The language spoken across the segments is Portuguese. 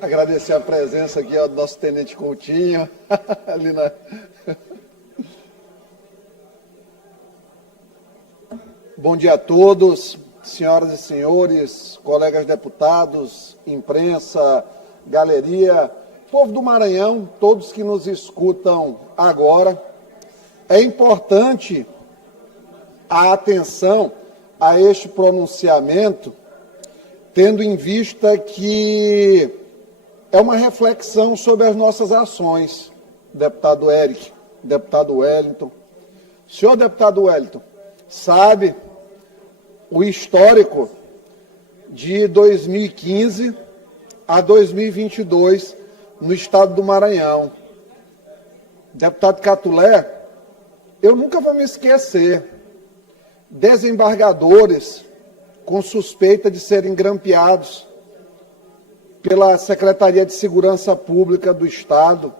Agradecer a presença aqui do nosso Tenente Coutinho, ali na... Bom dia a todos, senhoras e senhores, colegas deputados, imprensa, galeria, povo do Maranhão, todos que nos escutam agora. É importante a atenção a este pronunciamento, tendo em vista que é uma reflexão sobre as nossas ações, deputado Eric, deputado Wellington. Senhor deputado Wellington, sabe o histórico de 2015 a 2022 no estado do Maranhão. Deputado Catulé, eu nunca vou me esquecer. Desembargadores com suspeita de serem grampeados pela Secretaria de Segurança Pública do Estado,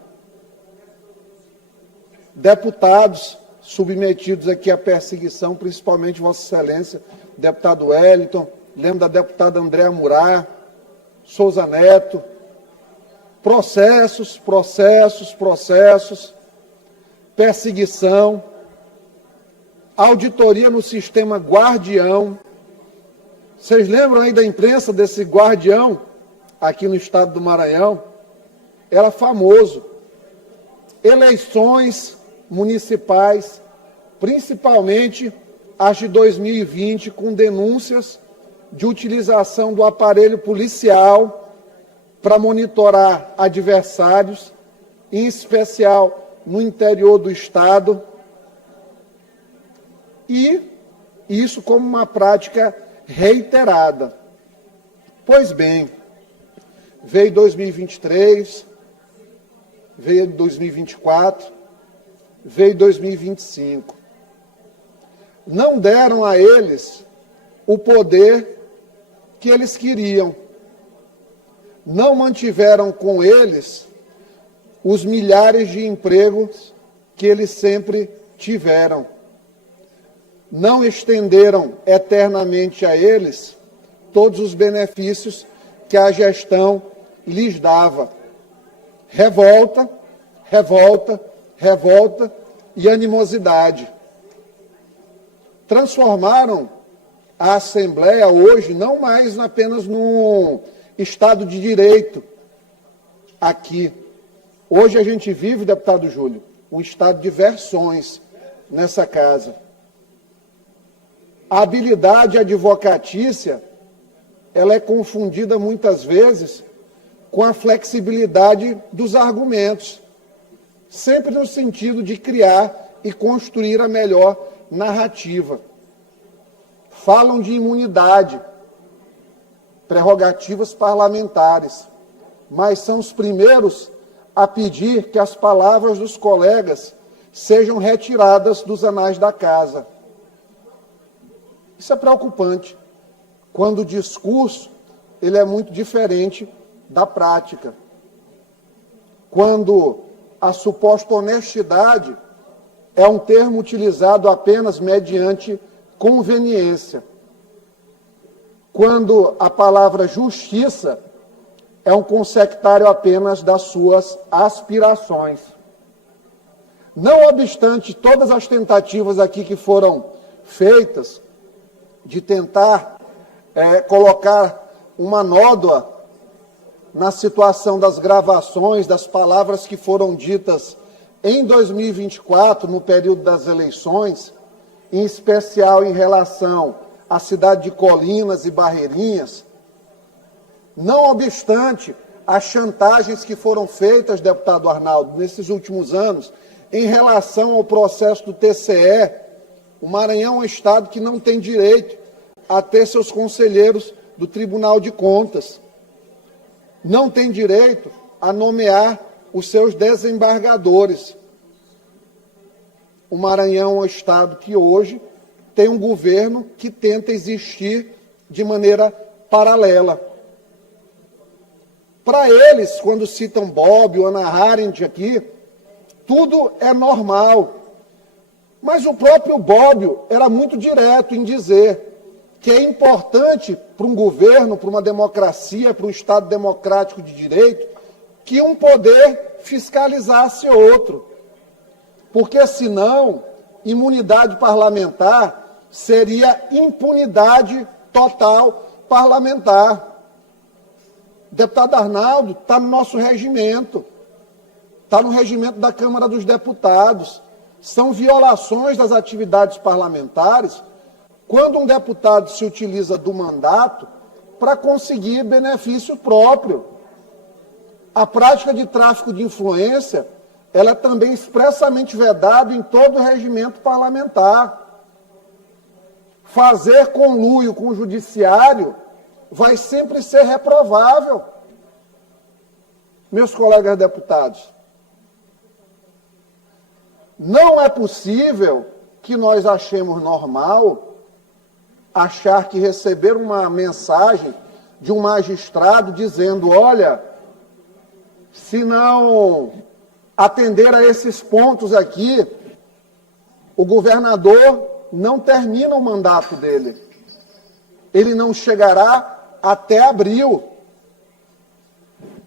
deputados submetidos aqui à perseguição, principalmente Vossa Excelência, deputado Wellington, lembro da deputada Andréa Murá, Souza Neto, processos, perseguição, auditoria no sistema Guardião. Vocês lembram aí da imprensa desse Guardião? Aqui no estado do Maranhão, era famoso. Eleições municipais, principalmente as de 2020, com denúncias de utilização do aparelho policial para monitorar adversários, em especial no interior do estado, e isso como uma prática reiterada. Pois bem, veio 2023, veio 2024, veio 2025. Não deram a eles o poder que eles queriam. Não mantiveram com eles os milhares de empregos que eles sempre tiveram. Não estenderam eternamente a eles todos os benefícios que a gestão lhes dava. Revolta e animosidade. Transformaram a Assembleia hoje não mais apenas num Estado de Direito aqui. Hoje a gente vive, deputado Júlio, um estado de versões nessa casa. A habilidade advocatícia, ela é confundida muitas vezes com a flexibilidade dos argumentos, sempre no sentido de criar e construir a melhor narrativa. Falam de imunidade, prerrogativas parlamentares, mas são os primeiros a pedir que as palavras dos colegas sejam retiradas dos anais da casa. Isso é preocupante, quando o discurso ele é muito diferente da prática. Quando a suposta honestidade é um termo utilizado apenas mediante conveniência. Quando a palavra justiça é um consectário apenas das suas aspirações. Não obstante todas as tentativas aqui que foram feitas de tentar colocar uma nódoa na situação das gravações, das palavras que foram ditas em 2024, no período das eleições, em especial em relação à cidade de Colinas e Barreirinhas. Não obstante as chantagens que foram feitas, deputado Arnaldo, nesses últimos anos, em relação ao processo do TCE, o Maranhão é um estado que não tem direito a ter seus conselheiros do Tribunal de Contas. Não tem direito a nomear os seus desembargadores. O Maranhão é um estado que hoje tem um governo que tenta existir de maneira paralela. Para eles, quando citam Bobbio, Hannah Arendt aqui, tudo é normal. Mas o próprio Bobbio era muito direto em dizer que é importante para um governo, para uma democracia, para um Estado democrático de direito, que um poder fiscalizasse outro. Porque, senão, imunidade parlamentar seria impunidade total parlamentar. O deputado Arnaldo está no nosso regimento, está no regimento da Câmara dos Deputados. São violações das atividades parlamentares quando um deputado se utiliza do mandato para conseguir benefício próprio. A prática de tráfico de influência, ela é também expressamente vedada em todo o regimento parlamentar. Fazer conluio com o judiciário vai sempre ser reprovável. Meus colegas deputados, não é possível que nós achemos normal achar que receber uma mensagem de um magistrado dizendo, olha, se não atender a esses pontos aqui, o governador não termina o mandato dele. Ele não chegará até abril.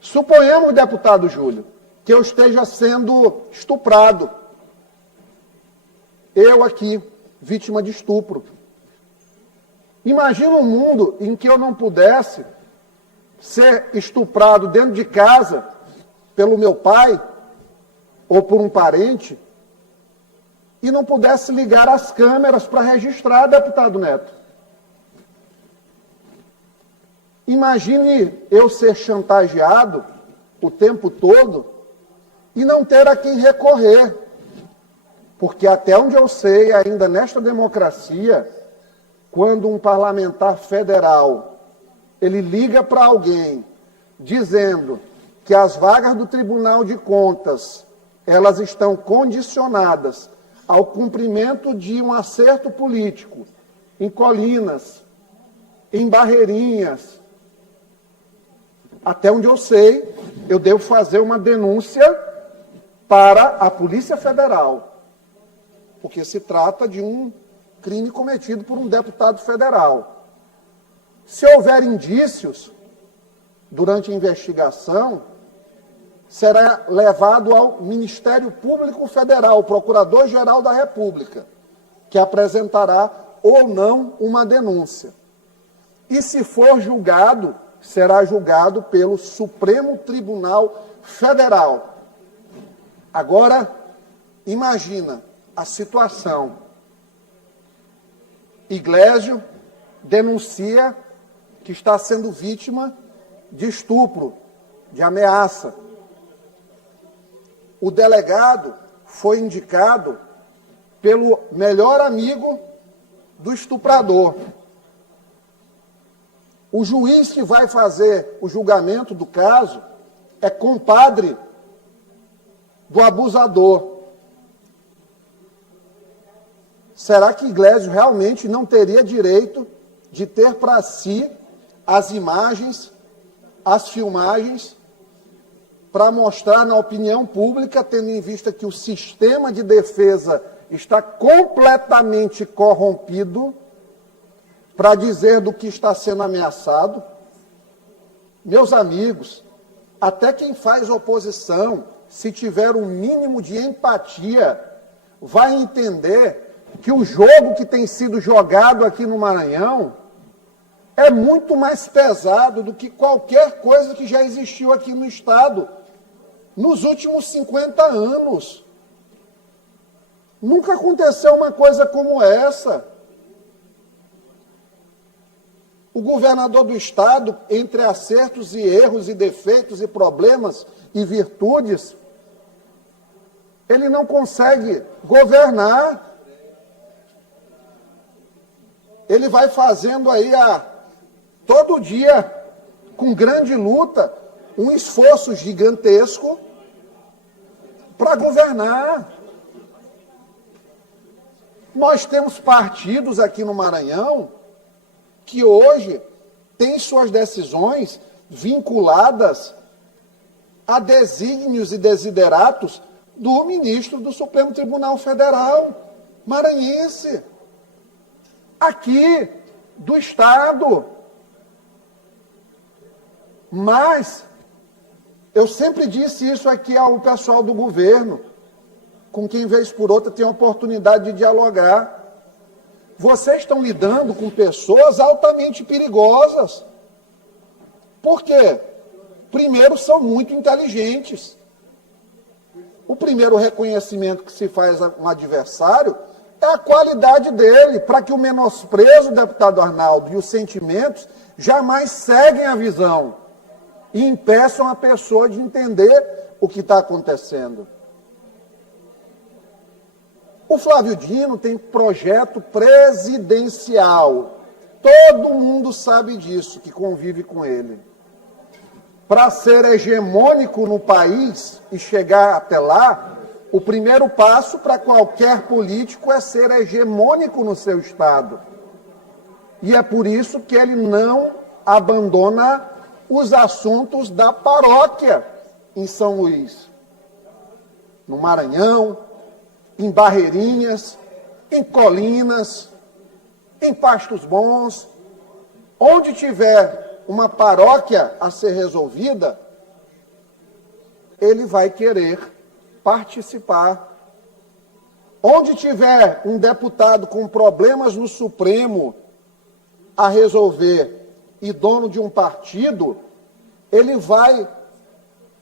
Suponhamos, deputado Júlio, que eu esteja sendo estuprado. Eu aqui, vítima de estupro. Imagina um mundo em que eu não pudesse ser estuprado dentro de casa pelo meu pai ou por um parente e não pudesse ligar as câmeras para registrar, deputado Neto. Imagine eu ser chantageado o tempo todo e não ter a quem recorrer. Porque até onde eu sei, ainda nesta democracia, quando um parlamentar federal, ele liga para alguém dizendo que as vagas do Tribunal de Contas, elas estão condicionadas ao cumprimento de um acerto político em Colinas, em Barreirinhas. Até onde eu sei, eu devo fazer uma denúncia para a Polícia Federal, porque se trata de um crime cometido por um deputado federal. Se houver indícios durante a investigação, será levado ao Ministério Público Federal, o Procurador-Geral da República, que apresentará ou não uma denúncia. E se for julgado, será julgado pelo Supremo Tribunal Federal. Agora, imagina a situação. Iglesio denuncia que está sendo vítima de estupro, de ameaça. O delegado foi indicado pelo melhor amigo do estuprador. O juiz que vai fazer o julgamento do caso é compadre do abusador. Será que Iglesio realmente não teria direito de ter para si as imagens, as filmagens, para mostrar na opinião pública, tendo em vista que o sistema de defesa está completamente corrompido, para dizer do que está sendo ameaçado? Meus amigos, até quem faz oposição, se tiver um mínimo de empatia, vai entender que o jogo que tem sido jogado aqui no Maranhão é muito mais pesado do que qualquer coisa que já existiu aqui no Estado nos últimos 50 anos. Nunca aconteceu uma coisa como essa. O governador do Estado, entre acertos e erros e defeitos e problemas e virtudes, ele não consegue governar. Ele vai fazendo aí todo dia, com grande luta, um esforço gigantesco para governar. Nós temos partidos aqui no Maranhão que hoje têm suas decisões vinculadas a desígnios e desideratos do ministro do Supremo Tribunal Federal maranhense. Aqui, do Estado. Mas eu sempre disse isso aqui ao pessoal do governo, com quem, vez por outra, tem a oportunidade de dialogar. Vocês estão lidando com pessoas altamente perigosas. Por quê? Primeiro, são muito inteligentes. O primeiro reconhecimento que se faz a um adversário é a qualidade dele, para que o menosprezo, deputado Arnaldo, e os sentimentos jamais seguem a visão e impeçam a pessoa de entender o que está acontecendo. O Flávio Dino tem projeto presidencial. Todo mundo sabe disso, que convive com ele. Para ser hegemônico no país e chegar até lá, o primeiro passo para qualquer político é ser hegemônico no seu estado. E é por isso que ele não abandona os assuntos da paróquia em São Luís, no Maranhão, em Barreirinhas, em Colinas, em Pastos Bons. Onde tiver uma paróquia a ser resolvida, ele vai querer participar. Onde tiver um deputado com problemas no Supremo a resolver e dono de um partido, ele vai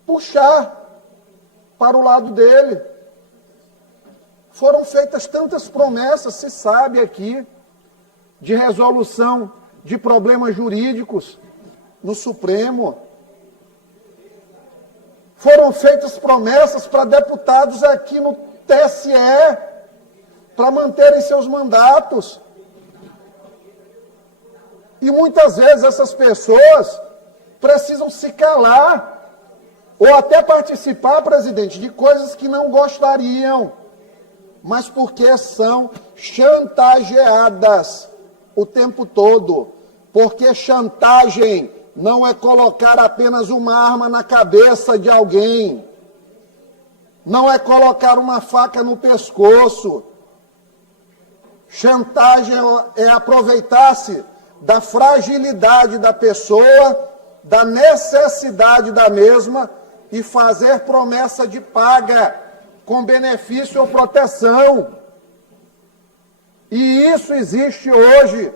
puxar para o lado dele. Foram feitas tantas promessas, se sabe aqui, de resolução de problemas jurídicos no Supremo. Foram feitas promessas para deputados aqui no TSE, para manterem seus mandatos. E muitas vezes essas pessoas precisam se calar, ou até participar, presidente, de coisas que não gostariam, mas porque são chantageadas o tempo todo. Porque chantagem não é colocar apenas uma arma na cabeça de alguém, não é colocar uma faca no pescoço. Chantagem é aproveitar-se da fragilidade da pessoa, da necessidade da mesma, e fazer promessa de paga com benefício ou proteção. E isso existe hoje,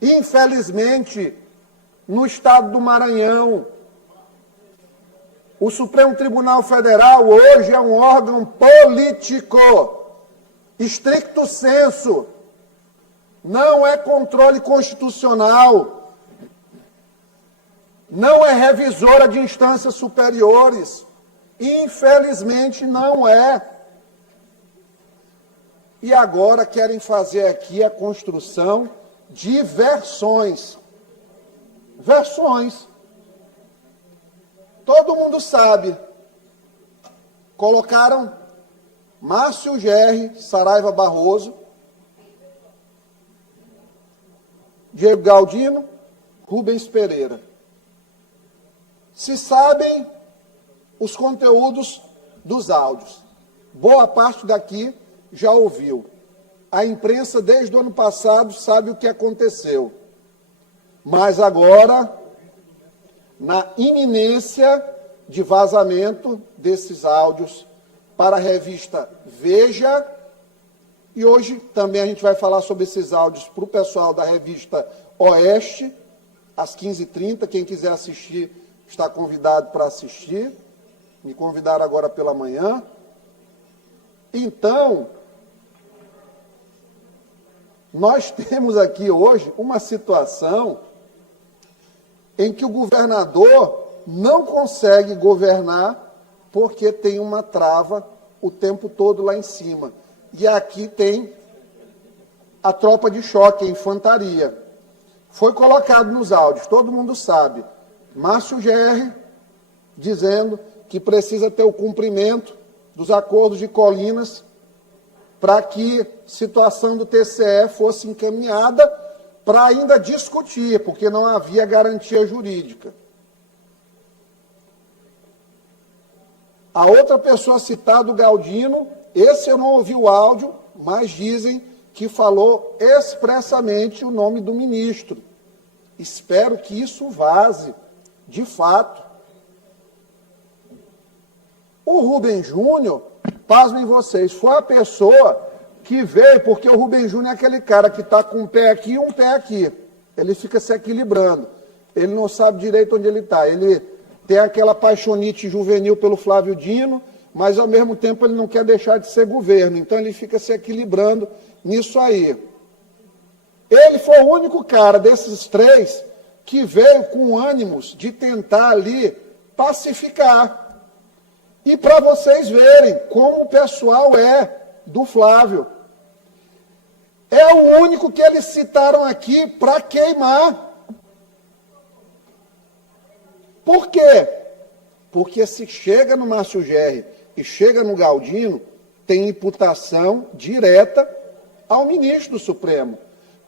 infelizmente, no estado do Maranhão. O Supremo Tribunal Federal hoje é um órgão político, stricto sensu, não é controle constitucional, não é revisora de instâncias superiores, infelizmente não é. E agora querem fazer aqui a construção de versões. Versões. Todo mundo sabe. Colocaram Márcio Gerri Saraiva Barroso, Diego Galdino, Rubens Pereira. Se sabem os conteúdos dos áudios. Boa parte daqui já ouviu. A imprensa, desde o ano passado, sabe o que aconteceu. Mas agora, na iminência de vazamento desses áudios para a revista Veja, e hoje também a gente vai falar sobre esses áudios para o pessoal da revista Oeste, às 15h30. Quem quiser assistir, está convidado para assistir. Me convidaram agora pela manhã. Então, nós temos aqui hoje uma situação em que o governador não consegue governar porque tem uma trava o tempo todo lá em cima. E aqui tem a tropa de choque, a infantaria. Foi colocado nos áudios, todo mundo sabe. Márcio Gerri dizendo que precisa ter o cumprimento dos acordos de Colinas para que a situação do TCE fosse encaminhada para ainda discutir, porque não havia garantia jurídica. A outra pessoa citada, o Galdino, esse eu não ouvi o áudio, mas dizem que falou expressamente o nome do ministro. Espero que isso vaze, de fato. O Rubem Júnior, pasmem vocês, foi a pessoa que veio, porque o Rubem Júnior é aquele cara que está com um pé aqui e um pé aqui. Ele fica se equilibrando. Ele não sabe direito onde ele está. Ele tem aquela paixonite juvenil pelo Flávio Dino, mas ao mesmo tempo ele não quer deixar de ser governo. Então ele fica se equilibrando nisso aí. Ele foi o único cara desses três que veio com ânimos de tentar ali pacificar. E para vocês verem como o pessoal é do Flávio. É o único que eles citaram aqui para queimar. Por quê? Porque se chega no Márcio Gerri e chega no Galdino, tem imputação direta ao ministro do Supremo.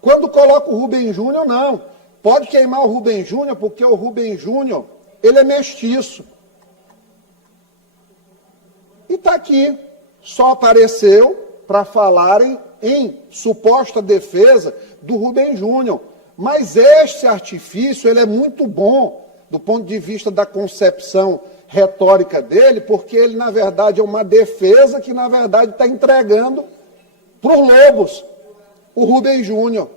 Quando coloca o Rubem Júnior, não. Pode queimar o Rubem Júnior, porque o Rubem Júnior, ele é mestiço. E está aqui. Só apareceu para falarem em suposta defesa do Rubem Júnior. Mas este artifício, ele é muito bom do ponto de vista da concepção retórica dele, porque ele, na verdade, é uma defesa que, na verdade, está entregando para os lobos, o Rubem Júnior.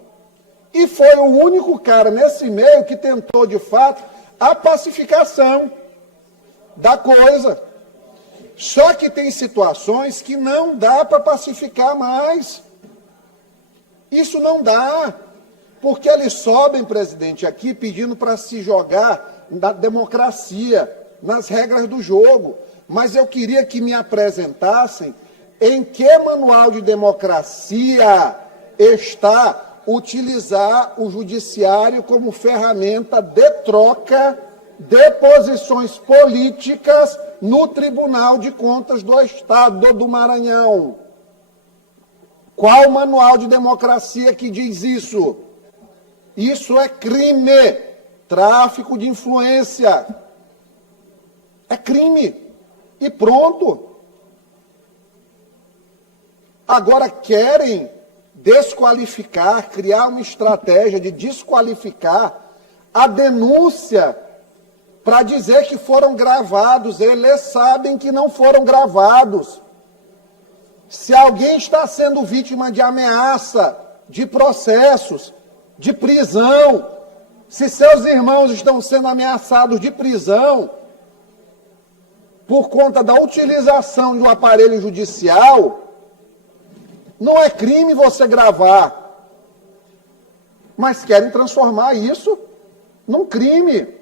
E foi o único cara nesse meio que tentou, de fato, a pacificação da coisa. Só que tem situações que não dá para pacificar mais. Isso não dá. Porque eles sobem, presidente, aqui pedindo para se jogar na democracia, nas regras do jogo. Mas eu queria que me apresentassem em que manual de democracia está utilizar o judiciário como ferramenta de troca de posições políticas no Tribunal de Contas do Estado do Maranhão. Qual manual de democracia que diz isso? Isso é crime. Tráfico de influência. É crime. E pronto. Agora querem desqualificar, criar uma estratégia de desqualificar a denúncia para dizer que foram gravados. Eles sabem que não foram gravados. Se alguém está sendo vítima de ameaça, de processos, de prisão, se seus irmãos estão sendo ameaçados de prisão por conta da utilização de um aparelho judicial, não é crime você gravar. Mas querem transformar isso num crime.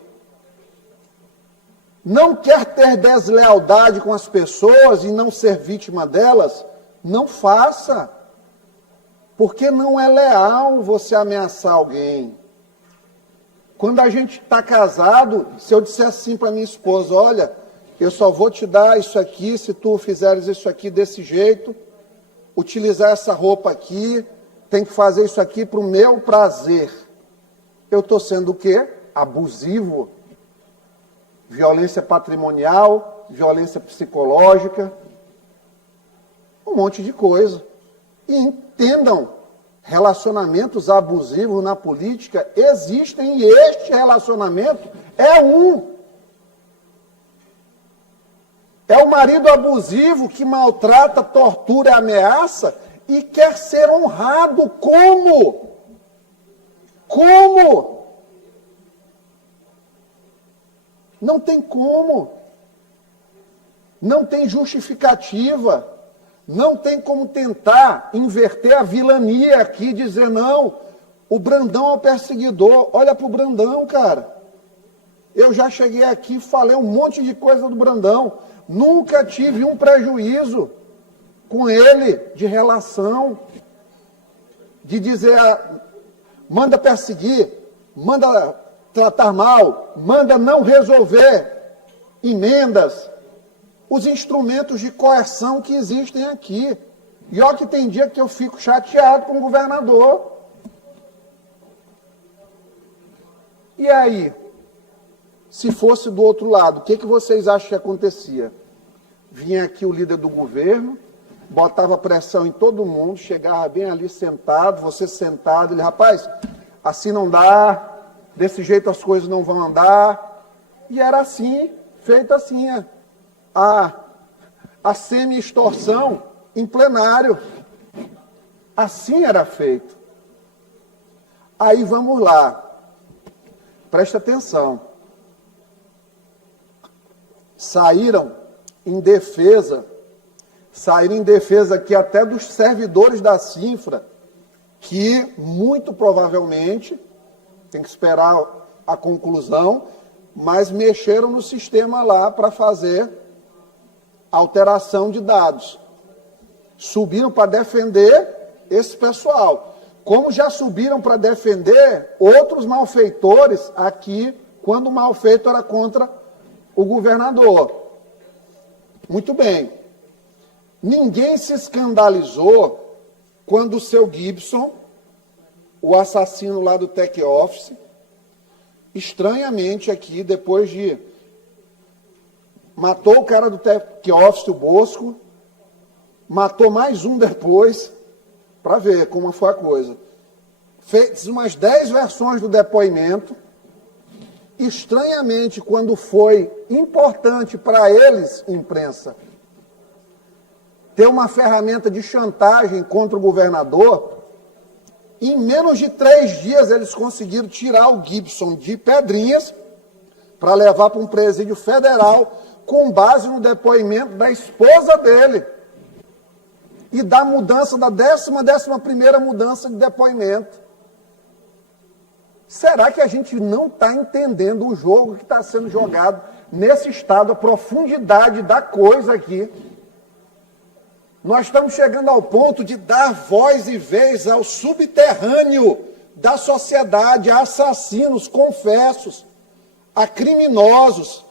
Não quer ter deslealdade com as pessoas e não ser vítima delas? Não faça. Porque não é leal você ameaçar alguém. Quando a gente está casado, se eu disser assim para minha esposa, olha, eu só vou te dar isso aqui se tu fizeres isso aqui desse jeito, utilizar essa roupa aqui, tem que fazer isso aqui para o meu prazer. Eu estou sendo o quê? Abusivo. Violência patrimonial, violência psicológica, um monte de coisa. E entendam, relacionamentos abusivos na política existem e este relacionamento é um. É o marido abusivo que maltrata, tortura e ameaça e quer ser honrado. Como? Como? Não tem como. Não tem justificativa. Não tem como tentar inverter a vilania aqui e dizer, não, o Brandão é o perseguidor. Olha para o Brandão, cara. Eu já cheguei aqui e falei um monte de coisa do Brandão. Nunca tive um prejuízo com ele de relação, de dizer, manda perseguir, manda tratar mal, manda não resolver emendas, os instrumentos de coerção que existem aqui. E olha que tem dia que eu fico chateado com o governador. E aí? Se fosse do outro lado, o que vocês acham que acontecia? Vinha aqui o líder do governo, botava pressão em todo mundo, chegava bem ali sentado, você sentado, ele, rapaz, assim não dá, desse jeito as coisas não vão andar. E era assim, feito assim, a semi-extorsão em plenário. Assim era feito. Aí vamos lá, presta atenção. Saíram em defesa aqui até dos servidores da Cinfra, que muito provavelmente, tem que esperar a conclusão, mas mexeram no sistema lá para fazer alteração de dados. Subiram para defender esse pessoal. Como já subiram para defender outros malfeitores aqui, quando o malfeito era contra o governador. Muito bem. Ninguém se escandalizou quando o seu Gibson, o assassino lá do Tech Office, estranhamente aqui, depois de... matou o cara do Tech Office, o Bosco, matou mais um depois, para ver como foi a coisa. Fez umas 10 versões do depoimento. Estranhamente, quando foi importante para eles, imprensa, ter uma ferramenta de chantagem contra o governador, em menos de 3 dias eles conseguiram tirar o Gibson de Pedrinhas para levar para um presídio federal com base no depoimento da esposa dele e da mudança da 11ª mudança de depoimento. Será que a gente não está entendendo o jogo que está sendo jogado nesse estado, a profundidade da coisa aqui? Nós estamos chegando ao ponto de dar voz e vez ao subterrâneo da sociedade, a assassinos confessos, a criminosos,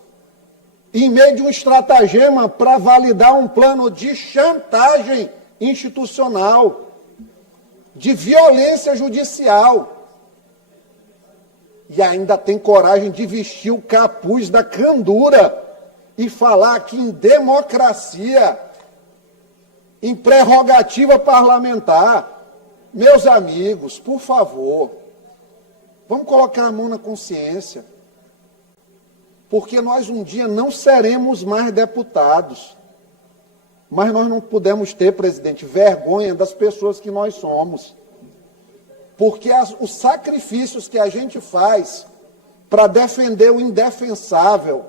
em meio de um estratagema para validar um plano de chantagem institucional, de violência judicial. E ainda tem coragem de vestir o capuz da candura e falar que em democracia, em prerrogativa parlamentar. Meus amigos, por favor, vamos colocar a mão na consciência, porque nós um dia não seremos mais deputados, mas nós não podemos ter, presidente, vergonha das pessoas que nós somos. Porque os sacrifícios que a gente faz para defender o indefensável,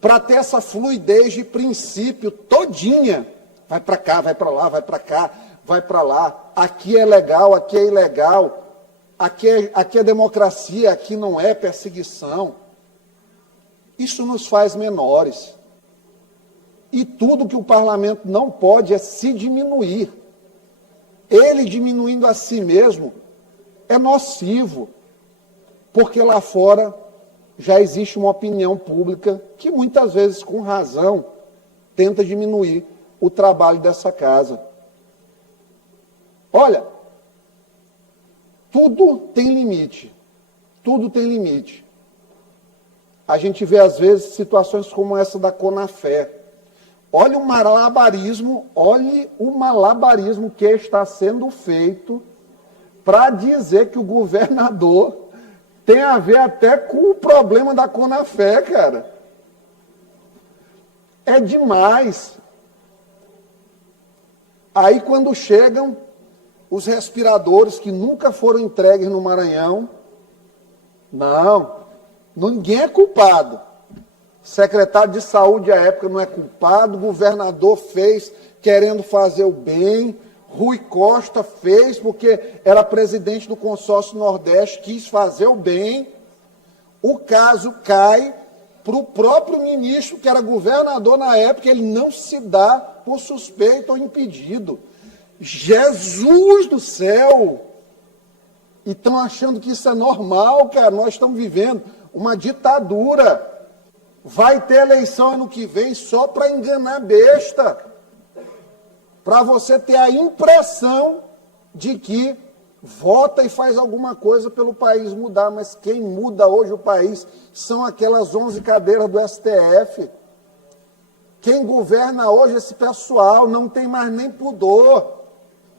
para ter essa fluidez de princípio todinha, vai para cá, vai para lá, vai para cá, vai para lá, aqui é legal, aqui é ilegal, aqui é democracia, aqui não é perseguição. Isso nos faz menores. E tudo que o parlamento não pode é se diminuir. Ele diminuindo a si mesmo é nocivo, porque lá fora já existe uma opinião pública que muitas vezes, com razão, tenta diminuir o trabalho dessa casa. Olha, tudo tem limite, tudo tem limite. A gente vê, às vezes, situações como essa da Conafé. Olhe o malabarismo que está sendo feito para dizer que o governador tem a ver até com o problema da Conafé, cara. É demais. Aí quando chegam os respiradores que nunca foram entregues no Maranhão, ninguém é culpado. Secretário de Saúde à época não é culpado, o governador fez querendo fazer o bem, Rui Costa fez porque era presidente do consórcio Nordeste, quis fazer o bem. O caso cai para o próprio ministro, que era governador na época, ele não se dá por suspeito ou impedido. Jesus do céu! E estão achando que isso é normal, cara. Nós estamos vivendo uma ditadura. Vai ter eleição ano que vem só para enganar besta. Para você ter a impressão de que vota e faz alguma coisa pelo país mudar. Mas quem muda hoje o país são aquelas 11 cadeiras do STF. Quem governa hoje esse pessoal não tem mais nem pudor.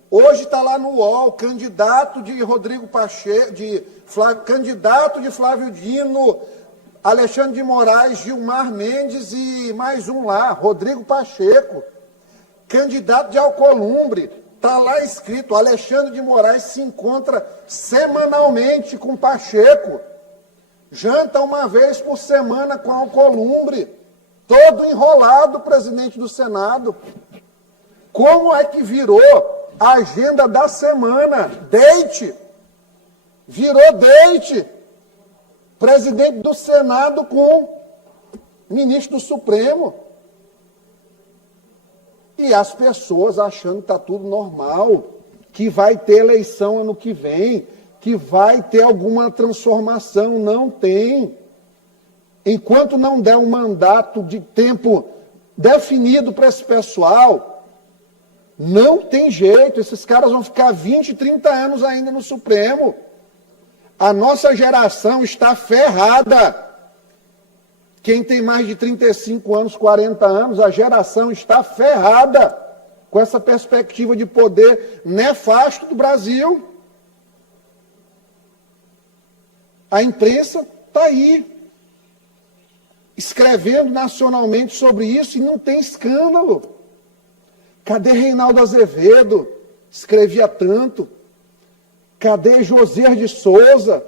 Hoje está lá no UOL, candidato de Rodrigo Pacheco, candidato de Flávio Dino, Alexandre de Moraes, Gilmar Mendes e mais um lá, Rodrigo Pacheco. Candidato de Alcolumbre, está lá escrito, Alexandre de Moraes se encontra semanalmente com Pacheco. Janta uma vez por semana com Alcolumbre, todo enrolado, presidente do Senado. Como é que virou a agenda da semana? Date. Virou date. Presidente do Senado com ministro do Supremo. E as pessoas achando que está tudo normal, que vai ter eleição ano que vem, que vai ter alguma transformação. Não tem. Enquanto não der um mandato de tempo definido para esse pessoal, não tem jeito, esses caras vão ficar 20, 30 anos ainda no Supremo. A nossa geração está ferrada. Quem tem mais de 35 anos, 40 anos, a geração está ferrada com essa perspectiva de poder nefasto do Brasil. A imprensa está aí, escrevendo nacionalmente sobre isso e não tem escândalo. Cadê Reinaldo Azevedo? Escrevia tanto. Cadê Josias de Souza?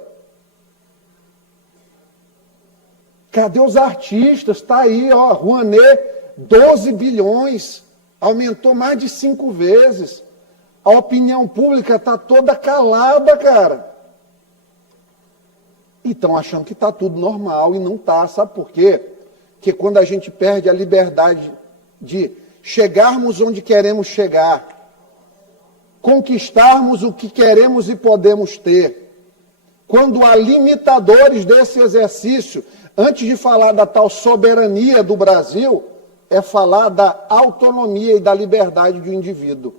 Cadê os artistas? Está aí, ó, Rouanet, 12 bilhões, aumentou mais de 5 vezes. A opinião pública está toda calada, cara. E estão achando que está tudo normal e não está. Sabe por quê? Porque quando a gente perde a liberdade de chegarmos onde queremos chegar, conquistarmos o que queremos e podemos ter, quando há limitadores desse exercício, antes de falar da tal soberania do Brasil, é falar da autonomia e da liberdade do indivíduo.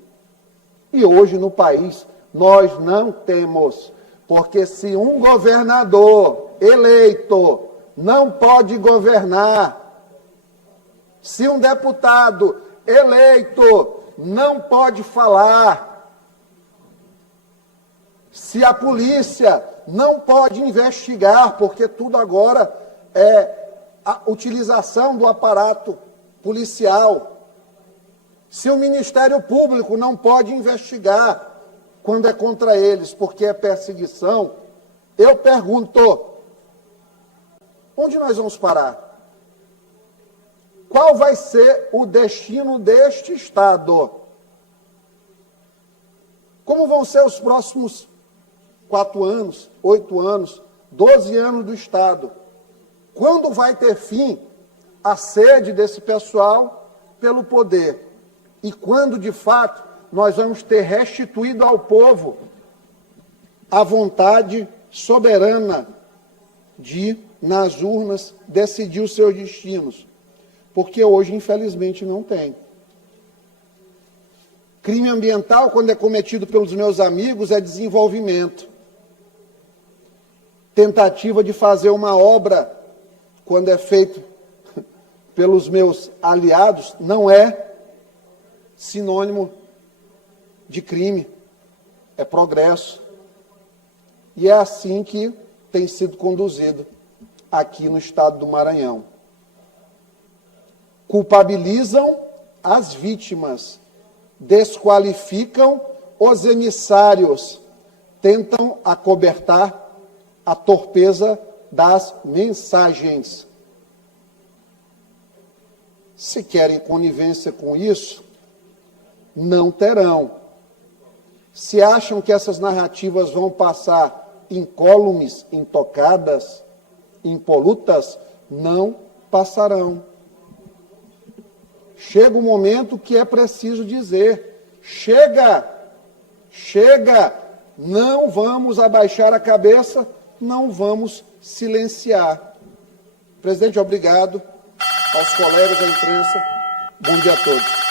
E hoje no país nós não temos, porque se um governador eleito não pode governar, se um deputado eleito não pode falar, se a polícia não pode investigar, porque tudo agora é a utilização do aparato policial, se o Ministério Público não pode investigar quando é contra eles, porque é perseguição, eu pergunto, onde nós vamos parar? Qual vai ser o destino deste Estado? Como vão ser os próximos 4 anos, 8 anos, 12 anos do Estado? Quando vai ter fim a sede desse pessoal pelo poder? E quando, de fato, nós vamos ter restituído ao povo a vontade soberana de, nas urnas, decidir os seus destinos? Porque hoje, infelizmente, não tem. Crime ambiental, quando é cometido pelos meus amigos, é desenvolvimento. Tentativa de fazer uma obra, quando é feito pelos meus aliados, não é sinônimo de crime, é progresso. E é assim que tem sido conduzido aqui no estado do Maranhão. Culpabilizam as vítimas, desqualificam os emissários, tentam acobertar a torpeza das mensagens. Se querem conivência com isso, não terão. Se acham que essas narrativas vão passar incólumes, intocadas, impolutas, não passarão. Chega o momento que é preciso dizer, chega, chega, não vamos abaixar a cabeça, não vamos silenciar. Presidente, obrigado aos colegas da imprensa, bom dia a todos.